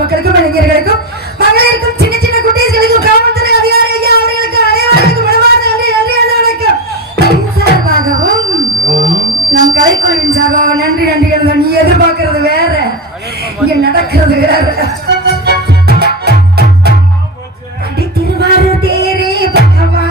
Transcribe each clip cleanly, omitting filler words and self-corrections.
மக்களுக்கும் இளைஞர்களுக்கும் மகளிருக்கும் சின்ன சின்ன குட்டீஸ்களுக்கும் காவல்துறை அதிகாரி ஐயா அவர்களுக்கு அனைவருக்கும் மனமார்ந்த நன்றி நன்றி சார்பாகவும் நம் கலைக்குழுவின் சார்பாக நன்றி நன்றிகள். நீ எதிர்பார்க்கிறது வேற, இங்க நடக்கிறது வேற. திருவாரூர் தேரே பகவான்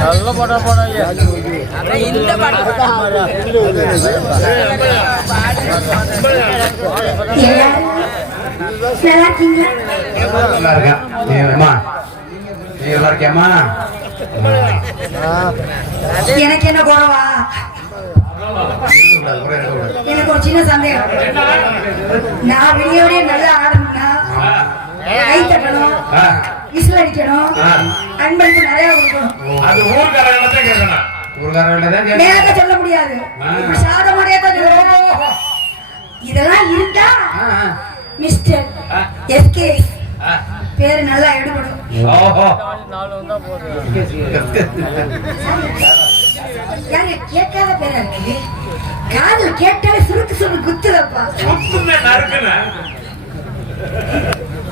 நல்ல படம் போனோம் எனக்கு என்ன குறவா? எனக்கு ஒரு சின்ன சந்தேகம். நான் வெளியோடய நல்லா ஆடணும்னா கை தட்டணும், விசில் அடிக்கணும், அன்பளிப்பு நிறைய கொடுக்கணும். அது ஊர்காரங்க கேட்கணும். நேரா சொல்ல முடியாது. சாதமாடியே தான் சொல்லுவோம். இதெல்லாம் இருந்தா மிஸ்டர் எஸ்கே பேரு நல்லா எடுக்கணும். கேட்காத பேரா இருக்கு. காதல் கேட்டாலே சுருக்கு சுருக்கு குத்துதப்பா.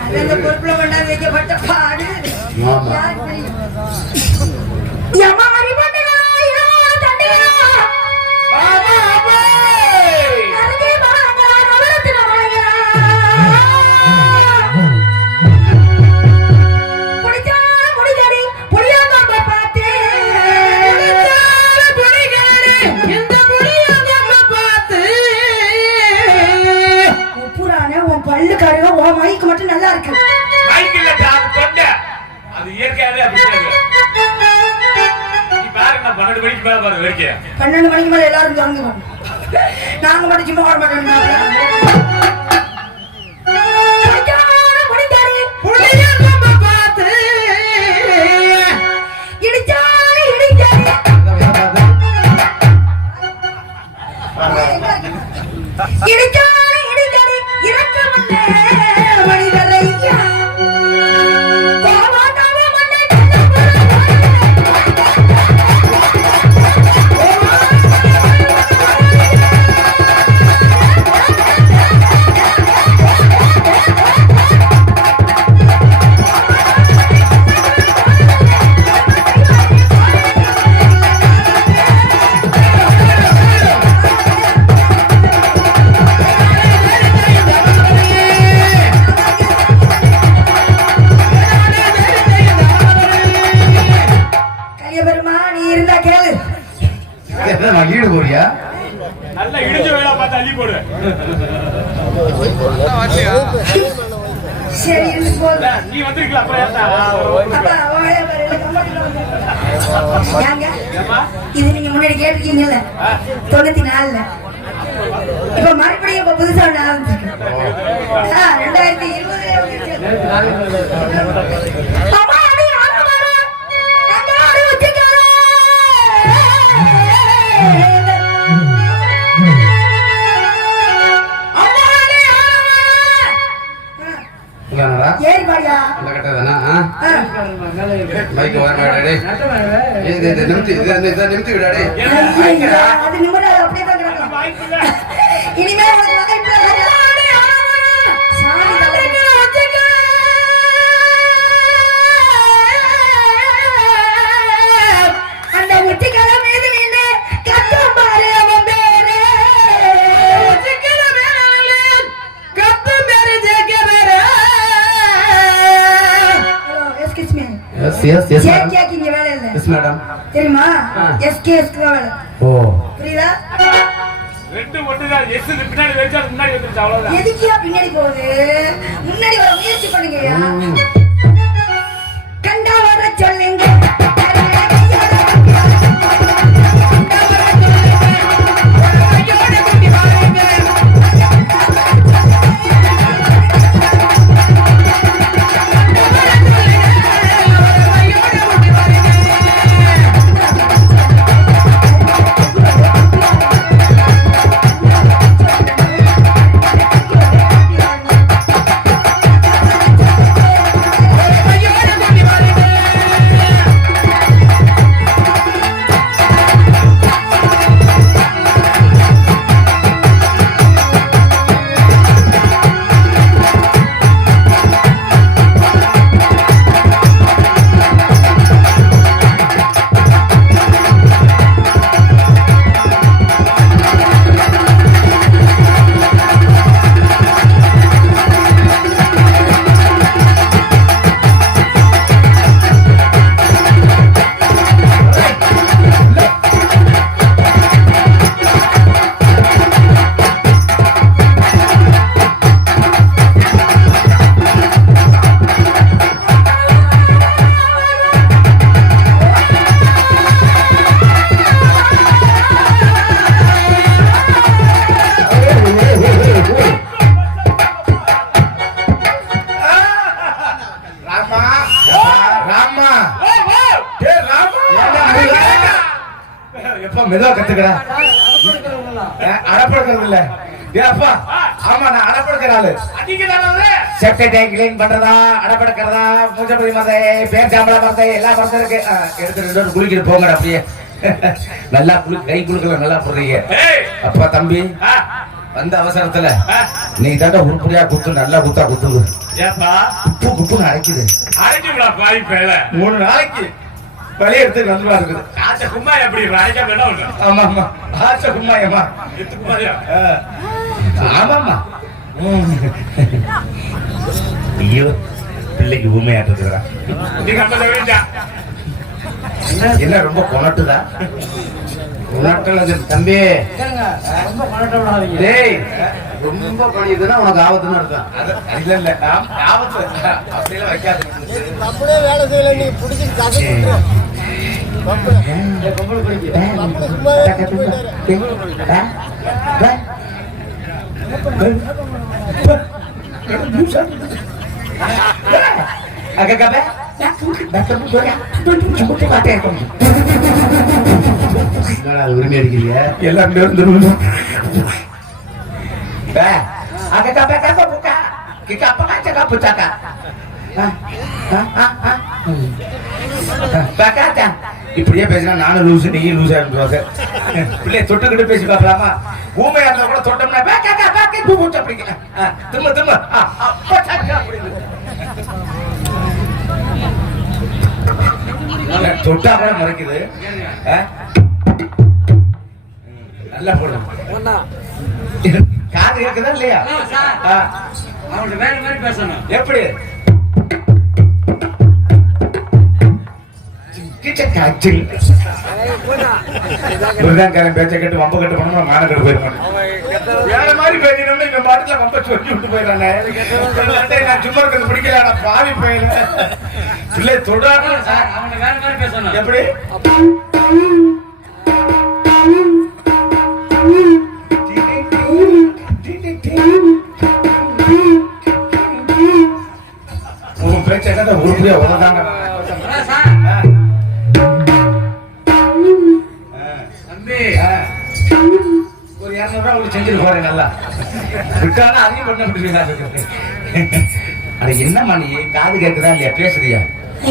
அந்த பொறுப்புல கொண்டாந்து வைக்கப்பட்ட பாடு மைக்கு மட்டும் நல்லா இருக்கு. மைக் இல்ல சார் தொண்ட. அது இயற்கையாவே அப்படி இருக்கு. நீ பாருங்க 12 மணிக்கு மேல பாரு இயற்கையா. 12 மணிக்கு மேல எல்லாரும் தூங்குவாங்க. நாங்க மட்டும் சும்மா ஓட மாட்டோம். ஈடு போறியா? நல்ல இடிஞ்ச வேலை பார்த்து அள்ளி போடு. சரி நீ வந்திருக்கல அப்புறம் இது நீங்க முன்னாடி கேட்டிருக்கீங்கல்ல 94ல. இப்ப மறுபடியும் இப்ப புதுசா ஒண்ணு ஆரம்பிச்சிருக்கேன். 2020 ஏறிபாடியா அந்த கட்டதானா மைக் வரமாடா டேய் இது நிமித்தி விடா டேய் அது நிமிர அப்படியே தான் கிடக்கும். இனிமே உனக்கு வாய்ப்பு சாமி தலைக்கு வச்சுக்க. அந்த ஒட்டிக்கல மீது நின்னு கத்தும் பாரு அவன் பேரு. ஒட்டிக்கல மேல கத்தும் பேரு ஜெகரே. Excuse me. எஸ் கேக்கிங்க வேலை இல்ல. Yes madam. தெரியுமா? எஸ்கேஎஸ் வேலை. ஓ புரியுதா? ரெண்டு ஒட்டுதான். எஸ் பின்னாடி வெச்சா முன்னாடி வந்துருச்சு அவ்வளவுதான். எதுக்கியா பின்னாடி போகுது? முன்னாடி வர முயற்சி பண்ணுங்கயா. கண்டா வர சொல்லுங்க. டேய் ராமா எப்ப மெதுவா கத்துக்கடா அடப்படுக்கிறது இல்ல ஏ அப்பா ஆமா நான் அடப்படுக்கிற ஆளு அடிக்கிறானே செப்டி டேங்க் கிளீன் பண்றதா அடப்படுக்கிறதா மூச்சப்படி மரத்தை பேர் சாம்பள மரத்தை எல்லா மரத்தும் இருக்கு எடுத்து 2 குளிக்கிட்டு போங்கடா அப்படியே நல்லா கை குளுக்கல நல்லா போடுறீங்க அப்பா தம்பி வந்த அவசரத்துல நீ தாண்ட உருப்படியா குத்து நல்லா குத்துங்க ஏப்பா குப்புன்னு அடைக்குது அரைக்குங்களா பாய் பேல 3 நாளைக்கு வலி எடுத்து நல்லா இருக்குது ஆச்ச கும்மா எப்படி அரைக்காம என்ன பண்ற ஆமா ஆமா ஆச்ச கும்மாயம்மா எத்து கும்மாரியா ஆமாம்மா ஐயோ பிள்ளைக்கு ஊமையாட்டு இருக்கிறா நீங்க அப்ப வேண்டாம் என்ன ரொம்ப கொணட்டுதா கொணட்டுல தம்பி ரொம்ப கொண்டாட டேய் ரொம்ப பழியுதுன்னா உனக்கு ஆபத்துன்னு அர்த்தம் இல்ல இல்ல ஆபத்து அப்படியெல்லாம் வைக்காது அப்படியே வேலை செய்யல நீ பிடிச்சி உரிமை அடிக்கிறீங்க எல்லாருமே இப்படியே பேசினா நானும் லூசு நீங்க லூசா இருந்துவாங்க பிள்ளைய தொட்டுக்கிட்டு பேசி பார்க்கலாமா ஊமையா இருந்தா கூட தொட்டோம்னா அப்படிங்க திரும்ப திரும்ப தொட்டா கூட மறைக்குது நல்லா போடும் காது கேக்குதா இல்லையா அவங்கள்ட்ட வேற மாதிரி பேசணும் எப்படி பேச்சை கேட்டு வம்ப கட்டு போனோம்னா மான கட்டு போயிருப்பாங்க வேற மாதிரி பேசினோம்னா இந்த மாட்டுல வம்ப சொல்லி விட்டு போயிடறானே நான் சும்மா இருக்கிறது பிடிக்கல பாவி போயில பிள்ளை தொடாம அவங்கள்ட்ட வேற மாதிரி பேசணும் எப்படி உன் பேச்சை கேட்ட உருப்படியா உததாங்க ஒரு 200 ரூபாய் உங்களுக்கு செஞ்சுட்டு போறேன் நல்லா விட்டாலும் அதையும் பண்ண முடியுங்க அட என்னம்மா நீ காது கேட்குதா இல்லையா பேசுறியா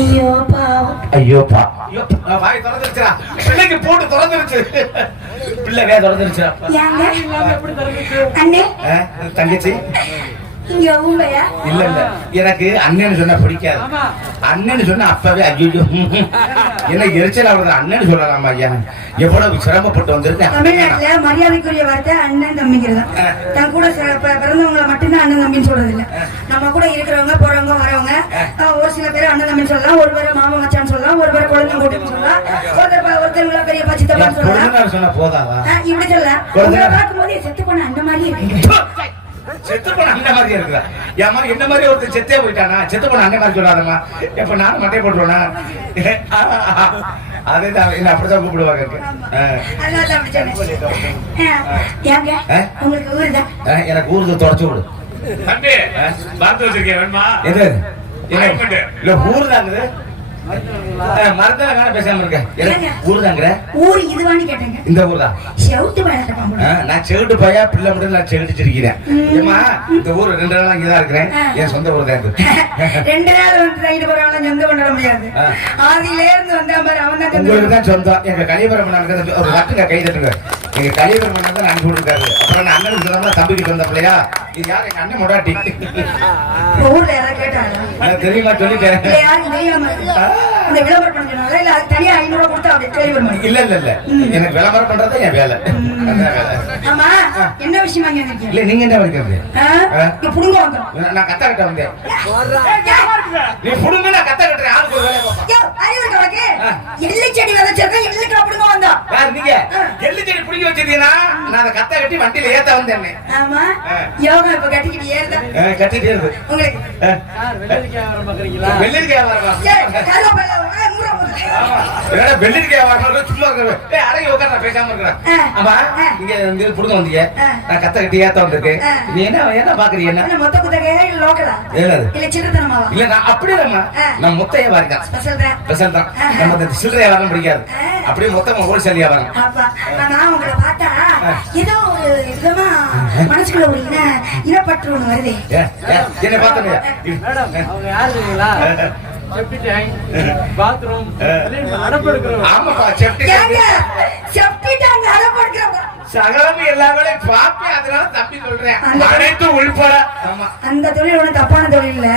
ஐயோ பாவம் ஐயோப்பா வாய் திறந்துருச்சா பிள்ளைக்கு போட்டு திறந்துருச்சு பிள்ளை வே திறந்துருச்சா அண்ணே தங்கச்சி இங்க ஊமையா இல்ல இல்ல எனக்கு அண்ணன்னு சொன்னா பிடிக்காது அண்ணன்னு சொன்னா அப்பவே ஐயோ என்ன எரிச்சல் அவ்வளவு அண்ணன்னு சொல்லலாமா ஐயா எவ்வளவு சிரமப்பட்டு வந்திருக்கேன் தமிழ்நாட்டுல மரியாதைக்குரிய வார்த்தை அண்ணன் தம்பிங்கிறது தன் கூட பிறந்தவங்களை மட்டும்தான் அண்ணன் தம்பின்னு சொல்றது இல்ல நம்ம கூட இருக்கிறவங்க போறவங்க வரவங்க ஒரு சில பேர் அண்ணன் தம்பின்னு சொல்லலாம் ஒரு பேரை மாமா மச்சான்னு சொல்லலாம் ஒரு பேரை குழந்தை கூட்டின்னு சொல்லலாம் ஒருத்தர் பெரிய பச்சித்தப்பான்னு சொல்லலாம் சொன்னா போதாவா இப்படி சொல்லலாம் பார்க்கும் போது செத்து போன அந்த மாதிரி இருக்கு செத்து போன அந்த மாதிரி இருக்குதா ஏமா என்ன மாதிரி ஒருத்தர் செத்தே போயிட்டானா செத்து போன அந்த மாதிரி சொல்லாதம்மா எப்ப நானும் மட்டை போட்டுருவேனா அதேதான் என்ன அப்படிதான் கூப்பிடுவாங்க உங்களுக்கு ஊருதான் எனக்கு ஊருக்கு தொடச்சு விடு தம்பி பார்த்து வச்சிருக்கேன் வேணுமா எது இல்ல ஊரு தாங்குது மரத்துல வேணா பேசாம இருக்க ஊரு தாங்குற ஊரு இதுவான்னு கேட்டேங்க இந்த ஊர் தான் செவுட்டு பழக்க நான் செவிட்டு பையா பிள்ளை மட்டும் நான் செவிட்டுச்சிருக்கிறேன் ஏமா இந்த ஊர் 2 நாள் இங்கதான் இருக்கிறேன் என் சொந்த ஊர் தான் இருக்கு 2 நாள் வந்து ரைடு போறவங்க சொந்த கொண்டாட முடியாது ஆதியில இருந்து வந்தா மாதிரி அவன் தான் உங்களுக்கு தான் சொந்தம் எங்க கலியபுரம் நடக்கிறது ஒரு வட்டுங்க கை தட்டுங்க எங்க கலியபுரம் தான் அனுப்பி கொடுக்காரு அப்புறம் நான் அண்ணனுக்கு சொன்னா தம்பிக்கு சொந்த பிள்ளையா இது யாரு எங்க அண்ணன் முடாட்டி ஊர்ல யாராவது கேட்டாங்க தெரியுமா சொல்லிட்டேன் யாருக்கு தெரியாம அந்த விளம்பரம் பண்றதுனால இல்ல அது தனியா 500 ரூபாய் கொடுத்தா அப்படியே டெலிவரி பண்ணி இல்ல இல்ல இல்ல எனக்கு விளம்பரம் பண்றது என் வேலை ஆமா என்ன விஷயமா இங்க இல்ல நீங்க என்ன வரைக்கும் புடுங்க வந்தோம் நான் கத்த கட்ட வந்தேன் நீ புடுங்க நான் கத்த கட்டுறேன் ஆளுக்கு ஒரு வேலை எள்ளி செடி விதைச்சிருக்க எள்ளுக்கு புடுங்க வந்தோம் யார் நீங்க எள்ளி செடி புடிங்க வச்சிருந்தீங்கன்னா நான் அதை கத்த கட்டி வண்டியில ஏத்த வந்தேன் ஆமா யோகா இப்ப கட்டிக்கிட்டு ஏறுதா கட்டிட்டே இருக்கு உங்களுக்கு வெள்ளரிக்காய் வியாபாரம் பாக்குறீங்களா வெள்ளரிக்காய் வியாபாரம் வெள்ளிக்காய் வாங்க சும்மா இருக்கிறேன் அடங்கி உட்கார பேசாம இருக்கிறேன் ஆமா இங்க இங்க புடுங்க வந்தீங்க நான் கத்த கட்டி ஏத்த வந்திருக்கு நீ என்ன பாக்குறீங்க என்ன மொத்த குத்தகை லோக்கலா ஏது இல்ல சின்னதனமாவா இல்ல நான் அப்படியே நான் மொத்த வியாபாரம் ஸ்பெஷல் தான் நம்ம சில்லறை வியாபாரம் பிடிக்காது அப்படியே மொத்தமா ஹோல்சேல் வியாபாரம் அப்பா நான் உங்களை பார்த்தா ஏதோ ஒரு விதமா மனசுக்குள்ள ஒரு இனப்பற்று ஒண்ணு வருது என்ன பார்த்தா மேடம் அவங்க யாருங்களா செப்டி டேங்க் பாத்ரூம் அடப்படுக்கிறோம் ஆமாப்பா செப்டி செப்டி டேங்க் அடப்படுக்கிறோம் சகலமே எல்லா வேலையும் பாப்பேன் அதனால தப்பி சொல்றேன் அனைத்து உள்பட அந்த தொழில் ஒண்ணு தப்பான தொழில் இல்ல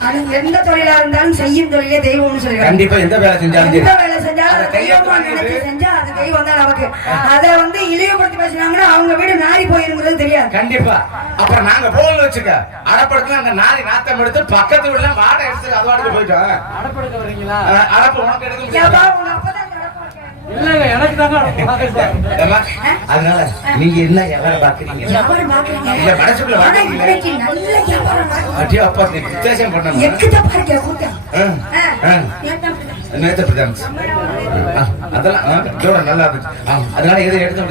அது எந்த தொழிலா இருந்தாலும் செய்யும் தொழிலே தெய்வம்னு சொல்லுவாங்க கண்டிப்பா எந்த வேலை செஞ்சாலும் எந்த வேலை செஞ்சாலும் தெய்வமா நினைச்சு செஞ்சா அது தெய்வம் தான் நமக்கு அதை வந்து இழிவுபடுத்தி பேசினாங்கன்னா அவங்க வீடு நாரி போயிருங்கிறது தெரியாது கண்டிப்பா அப்புறம் நாங்க போன் வச்சுக்க அடப்படுத்து அந்த நாரி நாத்தம் எடுத்து பக்கத்து வீட்டுல வாடகை எடுத்து அது வாடகை போயிட்டோம் அடப்படுக்க வரீங்களா அடப்பு உனக்கு எடுக்க முடியாது இல்லங்க எனக்கு தாங்க அதனால நீங்க என்ன வியாபாரம் பாக்குறீங்க இல்ல மனசுக்குள்ள வாடகை அப்பா வித்தியாசம் பண்ணணும் நேத்து பிரதான்ஸ் அதெல்லாம் ஜோட நல்லா இருந்துச்சு அதனால எதை எடுத்து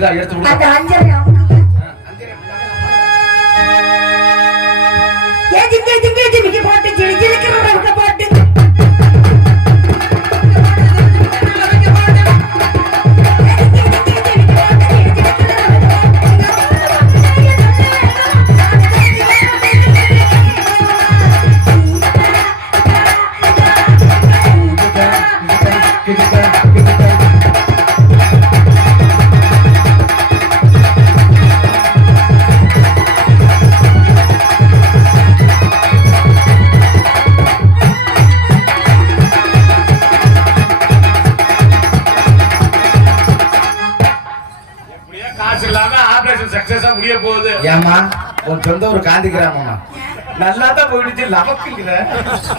போட்டு ஏமா உன் சொந்த ஒரு காந்தி கிராமமா நல்லா தான் போயிடுச்சு நமக்கு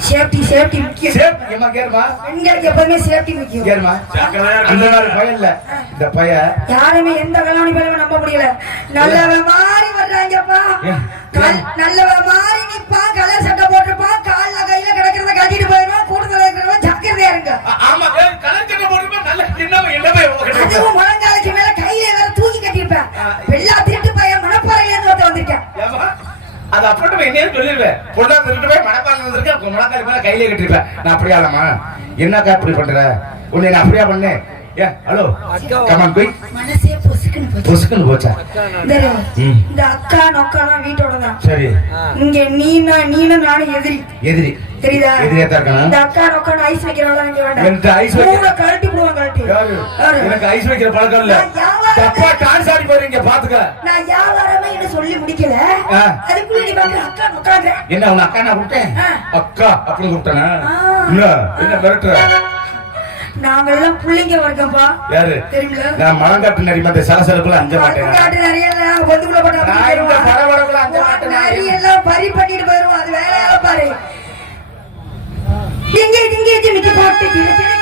சேஃப்டி சேஃப்டி முக்கியம் ஏமா கேருமா பெண்களுக்கு எப்பவுமே சேஃப்டி முக்கியம் கேருமா அந்த மாதிரி பையன் இல்ல இந்த பையன் யாருமே எந்த கல்யாணி பையனும் நம்ப முடியல நல்லவன் மாறி வர்றாங்கப்பா நல்லவன் மாறி நிப்பான் கலர் சட்டை போட்டிருப்பான் கால்ல கையில கிடக்கிறத கட்டிட்டு போயிருவான் கூட்டத்துல இருக்கிறவன் ஜாக்கிரதையா இருங்க ஆமா கலர் சட்டை போட்டிருப்பான் நல்ல என்னமே அதுவும் முழங்காலுக்கு மேல கையில வேற தூக்கி கட்டியிருப்பேன் எல்லா திருட்டு பையன் மனப்பாறையில இருந்து வந்திருக்கேன் அது அப்படி என்னையே சொல்லிருவேன் பொண்ணா திருட்டு போய் மனப்பாறை வந்திருக்கேன் முழங்காலு மேல கையில கட்டிருப்பேன் நான் அப்படியே ஆளாமா என்னக்கா இப்படி பண்ற உன்னை நான் அப்படியா பண்ணேன் ஹலோ கமான் போய் மனசே பொசுக்குன்னு போச்சா இந்த அக்கா நொக்காலாம் வீட்டோட தான் சரி இங்க நீனும் நானும் எதிரி தெரியுதா இந்த அக்கா நொக்கான ஐஸ் வைக்கிறவள இங்க வேண்டாம் ஐஸ் வைக்கிற கழட்டி போடுவாங்க கழட்டி எனக்கு ஐஸ் வைக்கிற பழக்கம் இல்ல தப்பா டான்ஸ் ஆடி போறீங்க பாத்துக்க நான் வியாபாரமே என்ன சொல்லி முடிக்கல அதுக்குள்ள நீ வந்து அக்கா நொக்காங்க என்ன உன் அக்கா நான் கூப்பிட்டேன் அக்கா அப்படின்னு கூப்பிட்டேனா என்ன மிரட்டுற நாங்க எல்லாம் புள்ளைங்க வர்க்கம்பா யாரு தெரியுங்களா நான் மலங்காட்டு நரி மத்த சலசலப்புல அஞ்ச மாட்டேன் மலங்காட்டு நரி எல்லாம் பொந்துக்குள்ள போட்டா நான் இந்த பரபரப்புல அஞ்ச மாட்டேன் நரி எல்லாம் பறி பண்ணிட்டு போயிரும் அது வேலையா பாரு திங்க மிக்கி போட்டு திணிக்கிறது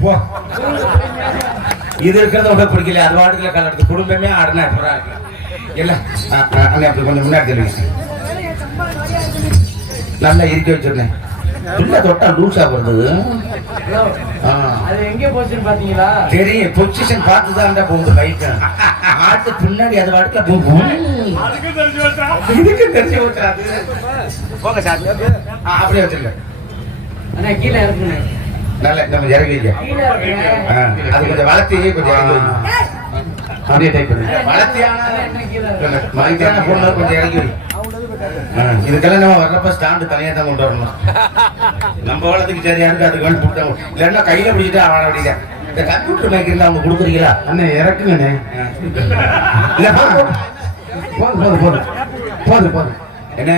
போ இது இருக்கிறத விட பிடிக்கல அது வாட்டுல கலடுது குடும்பமே ஆடுனா இல்ல அண்ணே அப்படி கொஞ்சம் முன்னாடி தெரியும் நல்லா இருக்க வச்சிருந்தேன் பிள்ளை தொட்டா லூசா வருது அது எங்க போச்சுன்னு பாத்தீங்களா தெரியும் பொசிஷன் பார்த்துதான் போகுது லைட் ஆட்டு பின்னாடி அது வாட்டுல போகும் இதுக்கு தெரிஞ்சு வச்சாது போங்க சார் அப்படியே வச்சிருக்கேன் அண்ணா கீழே இருக்குண்ணே நல்ல நம்ம இறங்கி அது கொஞ்சம் வளர்த்தி கொஞ்சம் இறங்கி அப்படியே டைப் பண்ணுங்க வளர்த்தியான பொண்ணு கொஞ்சம் இறங்கி இதுக்கெல்லாம் நம்ம வர்றப்ப ஸ்டாண்டு தனியா தான் கொண்டு வரணும் நம்ம வளத்துக்கு சரியா இருக்கு அதுக்கு வந்து இல்லைன்னா கையில பிடிச்சிட்டு அவன அப்படிங்க இந்த கம்ப்யூட்டர் மேய்க்கிறதா அவங்க கொடுக்குறீங்களா? அண்ணே இறக்குங்கண்ணே. இல்லப்பா போதும் போதும் போதும் போதும் போதும். என்ன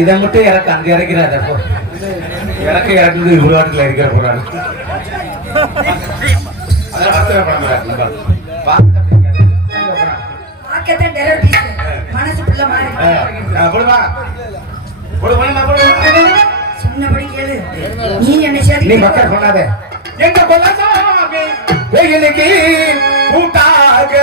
இதை மட்டும் இறக்க அங்க இறக்கிறாத இறக்குறது உருவாட்டுல இருக்கிற போறாரு. அதான் பார்க்கத்தான் டெரர் பீஸ். மனசு புள்ள மாறி. போடுமா சொன்னபடி கேளு. நீ என்ன சரி நீ மக்கள் சொல்லாத. எங்க கொல்லசாமி வெயிலுக்கு கூட்டாக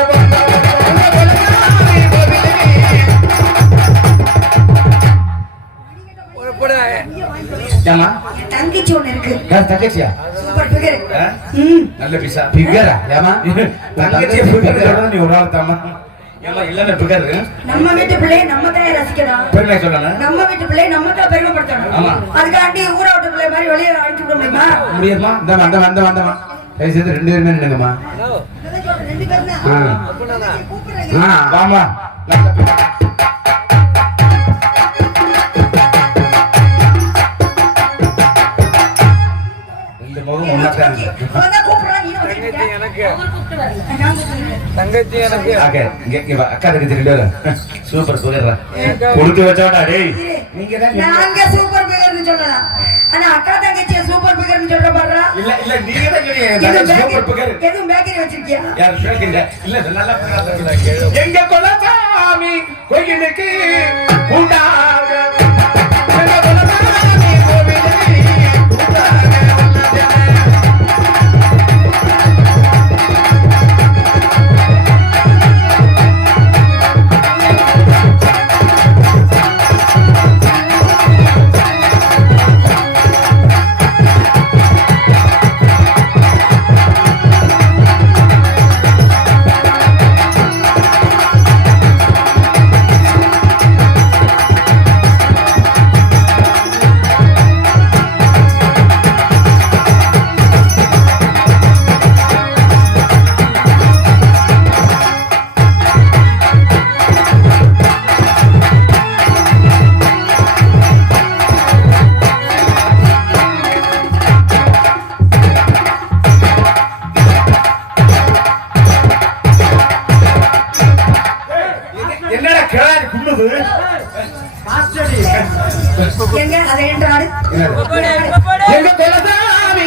என் தங்கச்சி ஒண்ணு இருக்கு. தங்கச்சியா? Super figure. நல்ல பிசா பிகரா? ஏமா தங்கச்சிய பிகர் நீ ஒரு ஆள் தாமா. ஏமா இல்லன்னு பிகர். நம்ம வீட்டு பிள்ளை நம்ம தான் ரசிக்கணும். பெருமை சொல்லணும். நம்ம வீட்டு பிள்ளை நம்ம தான் பெருமைப்படுத்தணும். ஆமா. அதுக்காண்டி ஊரா விட்டு பிள்ளை மாதிரி வெளியே அழைச்சு விட முடியுமா? முடியுமா? வந்தமா கை சேர்த்து 2 பேருமே நின்னுங்கம்மா. ரெண்டு பேரும் தான். வாமா நல்ல பிகர். சூப்பர் கொடுத்து வச்சோடா டேய். நாங்க சூப்பர் பிகர்னு சொல்லலாம். ஆனா அக்கா தங்கச்சி சூப்பர் பிகர்னு சொல்ற பாருடா. இல்ல இல்ல நீங்க தான் சொல்றீங்க சூப்பர் பிகர். எதுவும் பேக்கரி வச்சிருக்கியா? யார் பேக்கரி? இல்ல நல்ல பிகர். எங்க கொலசாமி கோயிலுக்கு கூடாக எங்க கொலசாமி கோயிலுக்கு எங்க அதை என்றாடு எங்க கொலசாமி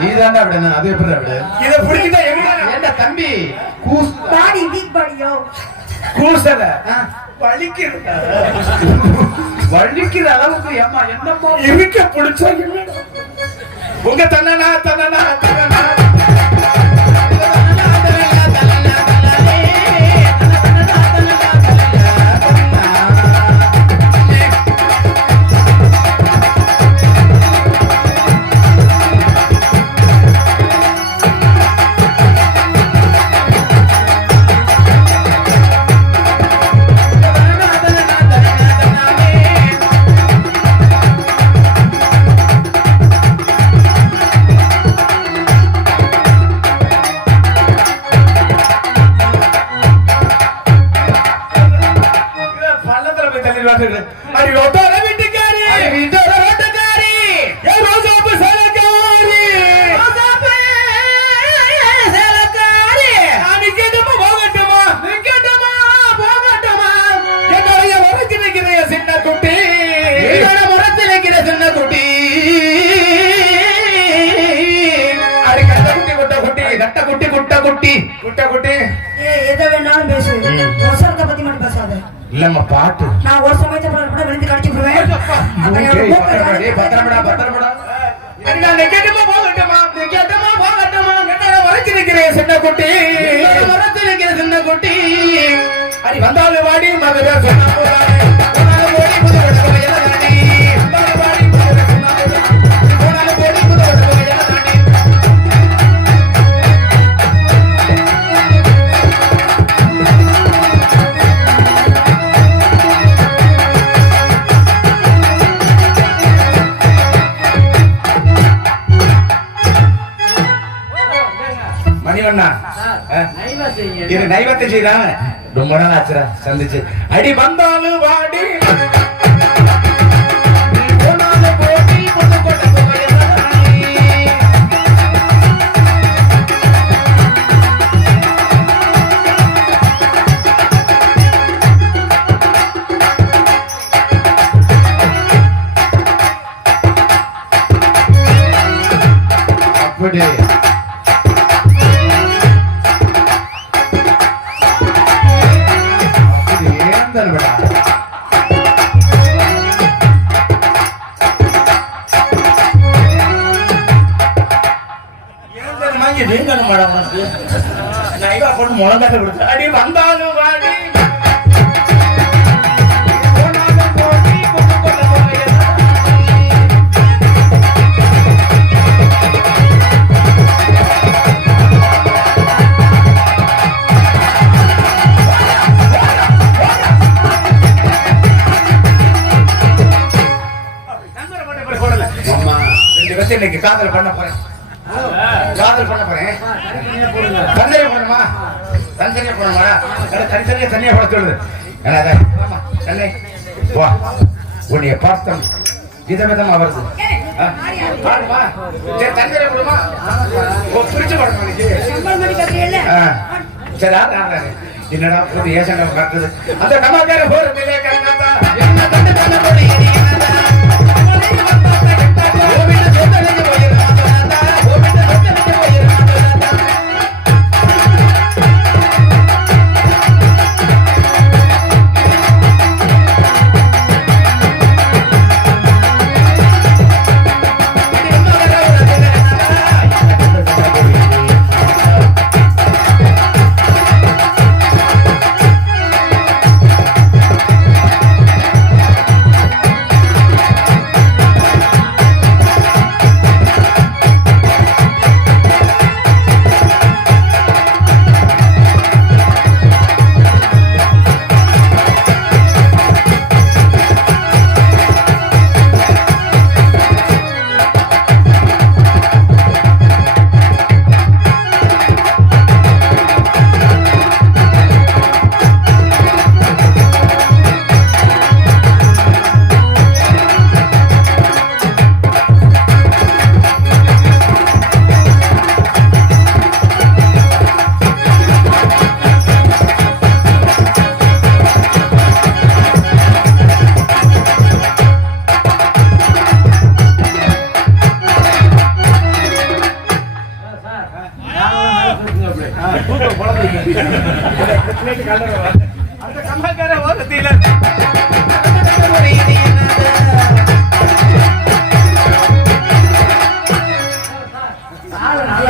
நீதாண்டா அப்படி அது எப்படி அப்படி இதை பிடிக்கிட்டா எங்க தம்பி பாடி வீக் பாடியோ கூசல வலிக்கிற அளவுக்கு ஏமா என்னமோ இருக்க பிடிச்சா உங்க தன்னனா தன்னனா தன்னனா இல்லம்மா பாட்டு நான் ஒரு சமயத்தை கூட விழுந்து கடிச்சு போவேன். பத்திரப்படா பத்திரப்படா சின்ன குட்டி சின்ன குட்டி அடி வந்தாலும் வாடி மதுரை நைவா செய்யுங்க. இது நைவத்தை செய்யறான். ரொம்ப நாள் ஆச்சுடா சந்திச்சு. அடி வந்தாலும் வாடி போனாலும் போடி பொண்ணு கொட்ட போயதானே. அப்படி அப்படி ஏன் தருவடா நீங்களும் மேடம் நைவா பொண்ணு முழந்தாட்ட கொடுத்து அடி வந்தாலும் வாடி போனாலும் போடி பொண்ணு கொட்ட போயதானே. ஆமா, 2 பேர்த்த இன்னைக்கு காதல் பண்ண போறேன். காதல் பண்ண போறேன். தனித்தனியா போடுங்க. தனியா போடணுமா? தனித்தனியா போடணுமா? தனித்தனியா தனியா போட சொல்லுது. சென்னை வா, உன்னைய பார்த்தோம் விதவிதமா வருது. பாடுமா? சரி தனித்தனியா போடுமா? பிரிச்சு போடணும் இன்னைக்கு. சரி ஆடு. என்னடா போது ஏசங்க காட்டுது. அந்த டமாக்கார போற மேலே கலங்காத்தா என்ன தண்டு தண்டு போடு இது என்னடா கோவிந்த சொந்தலங்க போயிராதா கோவிந்த சொந்தலங்க போயிராதா. அந்த கம்பக்கார ஓரத்தில நல்ல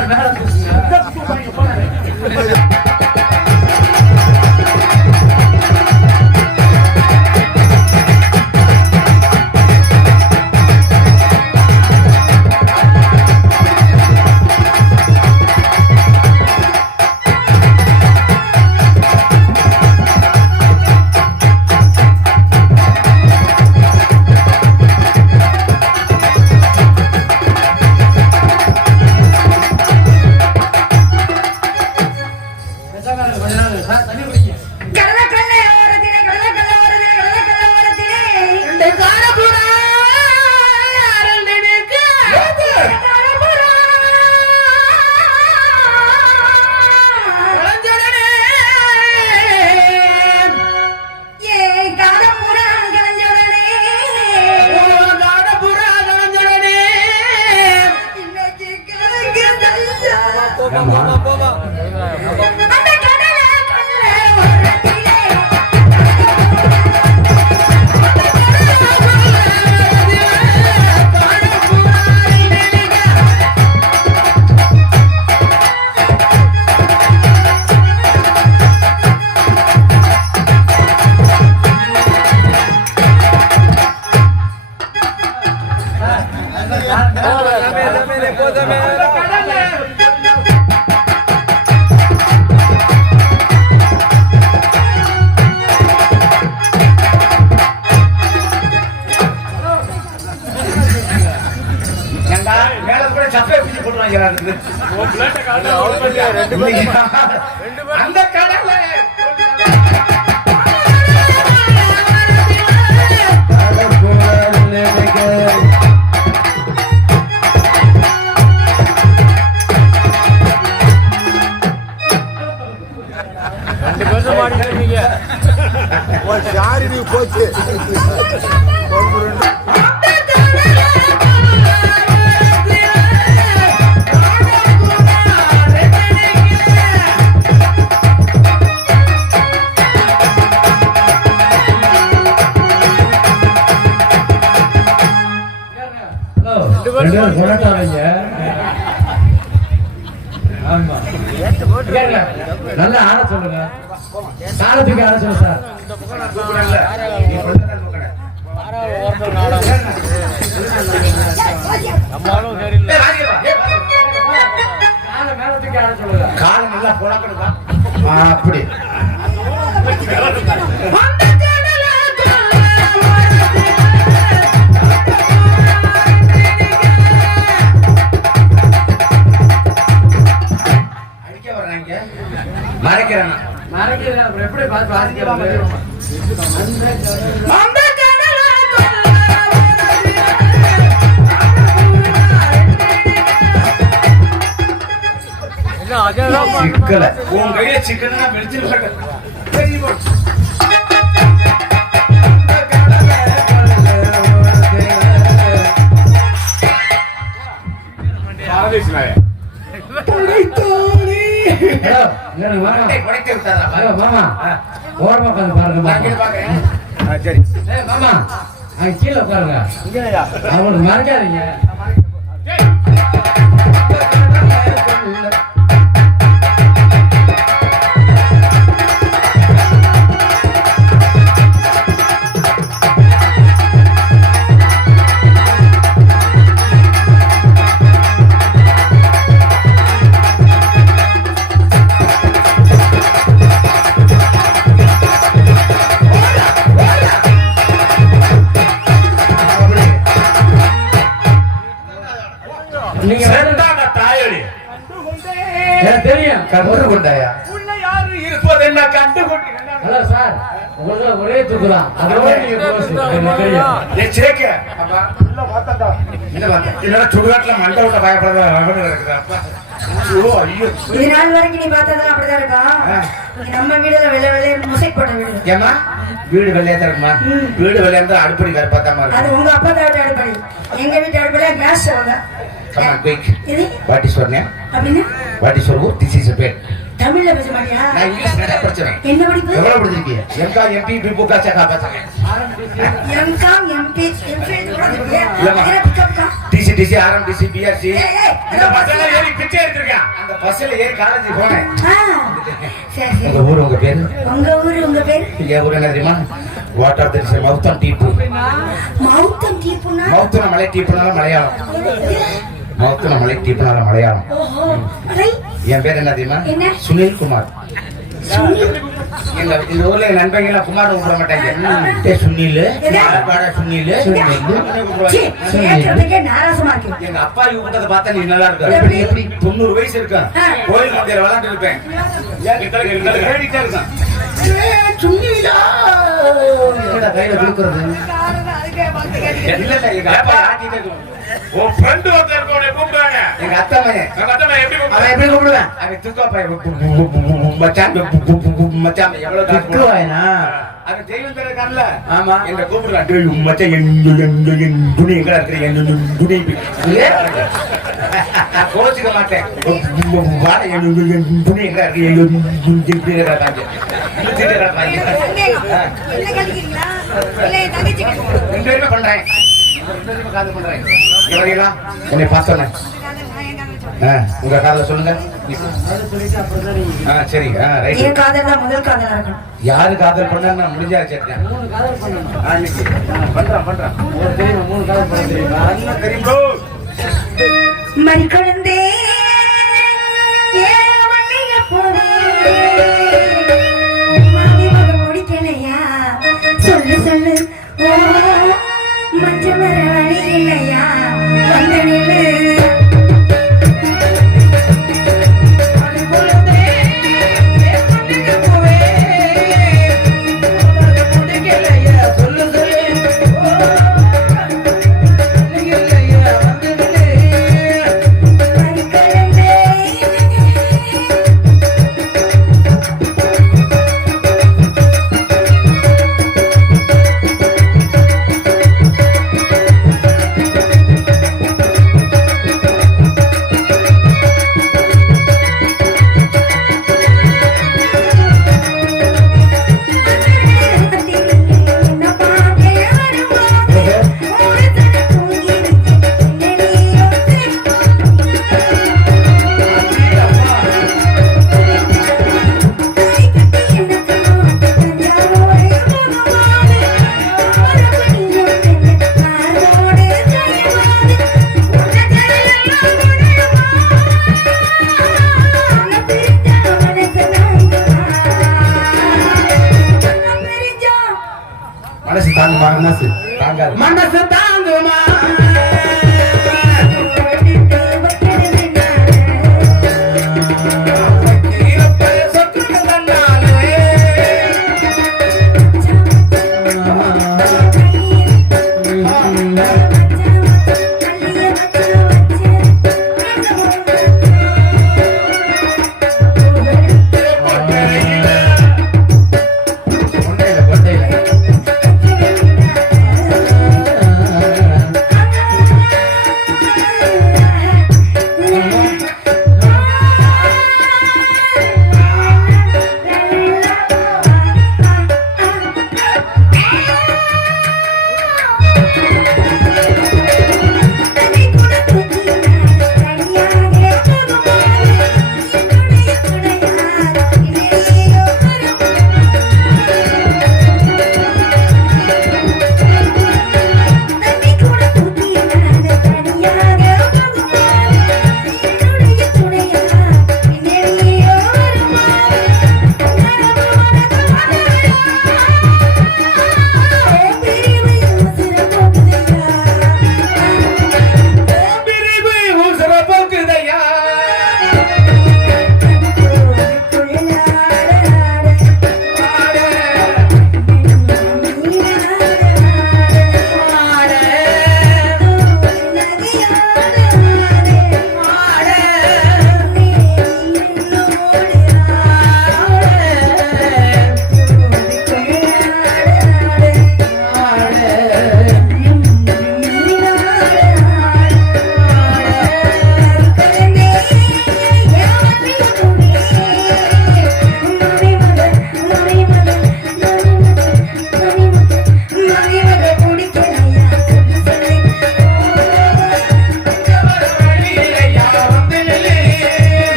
மேல தூக்குங்க. மேல கூட சப்பை பிடிச்சு போட்டுருவாங்க. அந்த கடலை போச்சு நல்லா ஆட சொல்லுங்க. காலத்துக்கு ஆட சொல்லுங்க சார். மேலத்துக்கு ஆட சொல்லுங்க. காலம் நல்லா புழக்கணுமா அப்படி மறைக்கிறேன் அப்புறம் எப்படி பார்த்து வாசிக்க சிக்கல உன் கையில சிக்கன் மெடிச்சு மாமா ஓரமா உட்காந்து பாருங்க. சரி மாமா அங்க கீழே உட்காருங்க. அவங்களுக்கு மறைக்காதீங்க. நீங்க தாயொலி தெரியும் கண்டு கொண்டாயா இருப்பது என்ன கண்டு கொண்டு ஹலோ சார், உங்களுக்கு ஒரே தூக்குதான். அதோட நீங்க close. எனக்கு தெரியும். என்னடா சுடுகாட்டுல மண்டை விட்ட பயப்படாத இது நாள் வரைக்கும் நீ பார்த்ததெல்லாம் அப்படிதான் இருக்கும். நம்ம வீடுல வெள்ளை வெள்ளைய முசைக் போட்ட வீடு. ஏமா வீடு வெள்ளையா தான் இருக்குமா? வீடு வெள்ளையா இருந்தா அடுப்படி கருப்பாத்தாம அது இருக்கு. உங்க அப்பா தாவோட அடுப்படி. எங்க வீட்டு அடுப்படியா gas stove. Come on, quick. இது What is your name? அப்படின்னா What is your work? This is a bed. தமிழ்ல பேச மாட்டியா? நான் இங்கிலீஷ் நிறைய படிச்சேன். என்ன படிப்பு? எவ்வளவு படிச்சிருக்கீங்க? எம்கா எம்பி பிபுகா சகா பச்சங்க. எம்காம் எம்பி எம்பி இல்லம்மா. படிச்சிருக்கா? DC DC RM DC PRC. ஏய், இந்த பஸ்ல ஏறி பிச்சை எடுத்துறேன். அந்த பஸ்ல ஏறி காலேஜ் போனேன். சரி உங்க சரி. ஊர் உங்க பேரு? உங்க ஊரு உங்க பேரு? என் ஊர் என்ன தெரியுமா? வாட்டர் தெர் இஸ் மவுத்தம் டீப்பு. மவுத்தம் டீப்புனா? மவுத்தன மலை டீப்புனால மலையாளம். மவுத்தன மலை டீப்புனால மலையாளம். ஓஹோ. அரை என் பேர் என்ன தெரியுமா? என்ன? சுனில் குமார். சுனில். எங்க இந்த ஊர்ல நண்பங்க எல்லாம் குமார் கூப்பிட மாட்டாங்க. டேய் சுனில், வாடா சுனில். சீ, கேட்கறதுக்கே நாராசமா இருக்கு. எங்க அப்பா கூப்பிட்டத பார்த்தா நீ நல்லா இருக்க. எப்படி? எப்படி 90 வயசு இருக்கும். கோயில் மந்திர விளையாண்டு இருப்பேன். ஏடிட்டே இருக்கான். சுனிலா என்னடா கையில குடுக்குறது? இல்ல இல்ல எங்க அப்பா ஆட்டிட்டே இருக்கும். உன் ஃப்ரெண்ட் ஒருத்தர் இருக்கவனே கூப்பிடுவாங்க. எங்க அத்தை மகன். எங்க அத்தை மகன் எப்படி அவன் கூப்பிடுவாங்க? எப்படி கூப்பிடுவேன்? அவன் துக்கா பையன் மச்சான் மச்சான் எவ்வளவு காசு திக்குவாயனா? அவன் தெய்வம் தரக்கான்ல. ஆமா. எங்க கூப்பிடுறான். டேய் மச்சான் என் துணி எங்க இருக்கு? என் துணி நான் கோச்சுக்க மாட்டேன். வாடா என் துணி எங்க இருக்கு? என் துணி என்ன கழிக்கிறீங்களா? இல்ல என் தங்கச்சி கழிக்கிறீங்களா? ரெண்டு பேருமே பண்றேன். ரெண்டு பேருமே காதல் பண்றேன். எவரையெல்லாம் என்னை பார்த்தோன்னே உங்க காதல சொல்லுங்க. சரி ரைட். என் காதல் தான் முதல் காதலா இருக்கணும். யாரு காதல் பண்ணா முடிஞ்சா வச்சிருக்கேன். 3 காதல் பண்ணணும். பண்றான் ஒரு தெரியும் 3 காதல் பண்ண தெரியுமா? அண்ணன் தெரியுமா? மணி குழந்தே முடிக்கலையா? சொல்லு சொல்லு. ஓ மஞ்ச மர வழி இல்லையா? வந்த நில்லு. மனசு தாங்காது மனசு